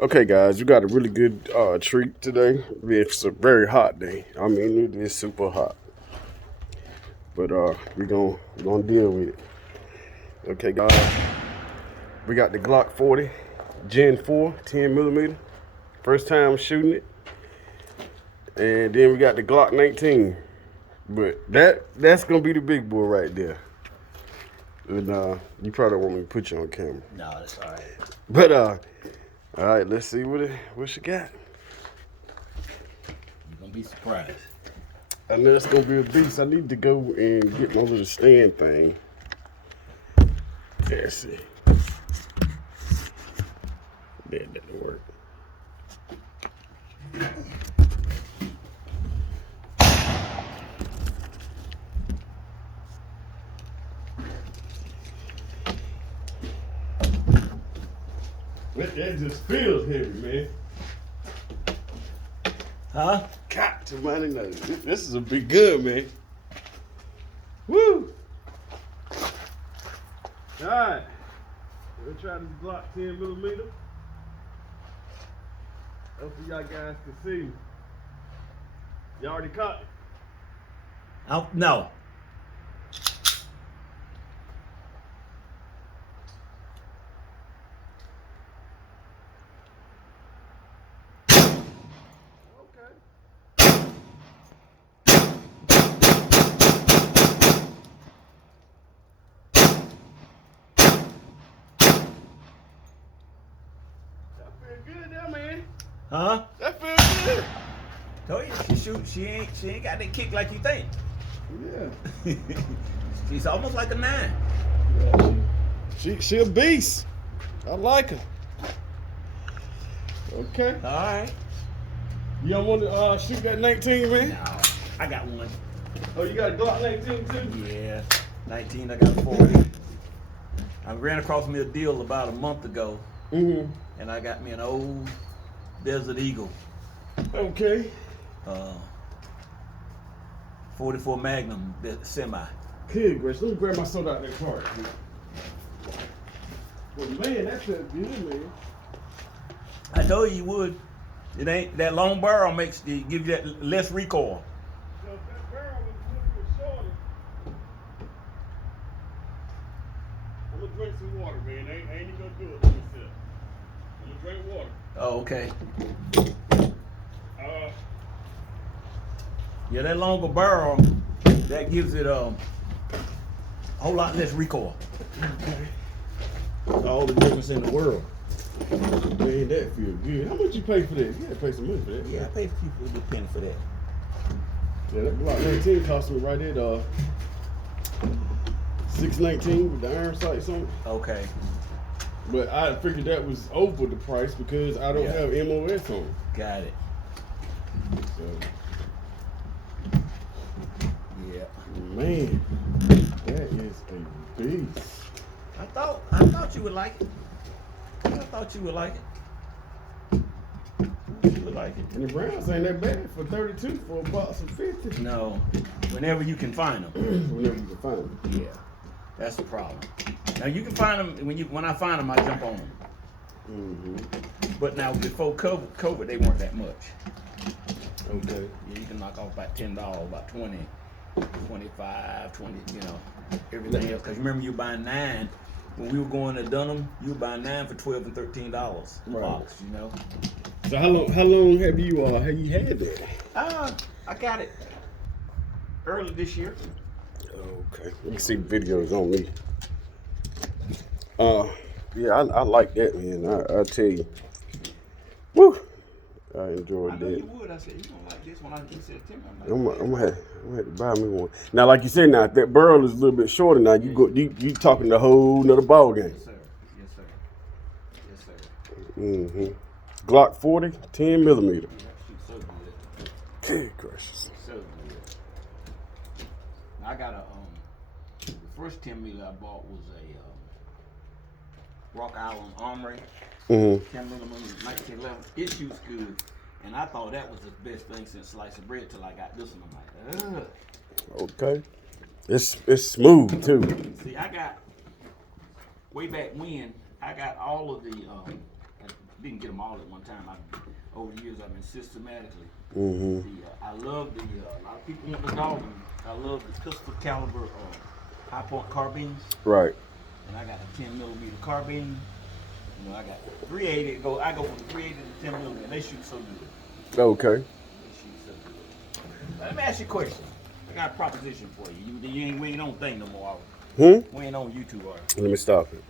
Okay, guys, we got a really good treat today. It's a very hot day. I mean, it is super hot, but we gonna deal with it. Okay, guys, we got the Glock 40 Gen 4 10 millimeter. First time shooting it, and then we got the Glock 19. But that's gonna be the big boy right there. And you probably don't want me to put you on camera. No, that's all right. But all right, let's see what she got. You're gonna be surprised. I know it's gonna be a beast. I need to go and get my little stand thing. Let's see. That didn't work. That just feels heavy, man. Huh? Got to money nose. This is a big gun, man. Woo! Alright. We'll try this Glock 10 millimeter. Hopefully y'all guys can see me. Y'all already caught it? Oh, no. That feel good now, man. Huh? That feels good. Told you she ain't got that kick like you think. Yeah. She's almost like a 9. Yeah, she a beast. I like her. Okay. All right. You don't want to shoot that 19, man? No, I got one. Oh, you got a Glock 19 too? Yeah, 19. I got 40. I ran across me a deal about a month ago, and I got me an old Desert Eagle. Okay. 44 Magnum semi. Good, Grace. Let me grab my soda out of that cart. Well, man, that feels good, man. I told you would. It ain't that long barrel makes you give you that less recoil. So if that barrel was a little bit shorter, I'm gonna drink some water, man. I ain't even gonna do it to myself. I'm gonna drink water. Oh, okay. Yeah, that longer barrel, that gives it a whole lot less recoil. Okay. All the difference in the world. Man, that feel good. How much you pay for that? You gotta pay some money for that. Yeah, I pay people a good penny for that. Yeah, that Glock 19 cost me right at $619 with the iron sights on it. Okay. But I figured that was over the price because I don't have MOS on it. Got it. So, Yeah. man, that is a beast. I thought you would like it. I thought you would like it. You would like it. And the Browns ain't that bad for 32 for a box of 50. No. Whenever you can find them. Whenever you can find them. Yeah. That's the problem. Now you can find them when I find them, I jump on them. But now before COVID, they weren't that much. Okay. Yeah, you can knock off about $10, about 20, 25, 20, you know, everything else. Because remember you were buying 9. When we were going to Dunham, you were buying 9 for $12 and $13 a box, you know. So how long have you had that? I got it early this year. Okay. You can see videos on me. Yeah, I like that, man. I tell you. Woo! I enjoyed I know that. you would. I said, you don't like this one. You said, Tim, I'm gonna have to buy me one. Now, like you said, now if that barrel is a little bit shorter, now you talking the whole nother ball game. Yes, sir. Yes, sir. Yes, sir. Glock 40, 10 millimeter. Yeah, she's so good. Good gracious. So good. I got a the first 10 millimeter I bought was a Rock Island Armory. 10 millimeter 1911. It shoots good, and I thought that was the best thing since sliced of bread till I got this one. I'm like, ugh. Okay. It's smooth too. See, I got way back when I got all of the didn't get them all at one time. Over the years, I've been systematically. Mm-hmm. I love the. A lot of people want the dog. I love the pistol caliber high point carbines. Right. And I got a 10mm carbine. You know, I got 380. I go from 380 to 10mm. They shoot so good. Okay. They shoot so good. Let me ask you a question. I got a proposition for you. We ain't on thing no more. Hmm? We ain't on YouTube, are we? Let me stop it.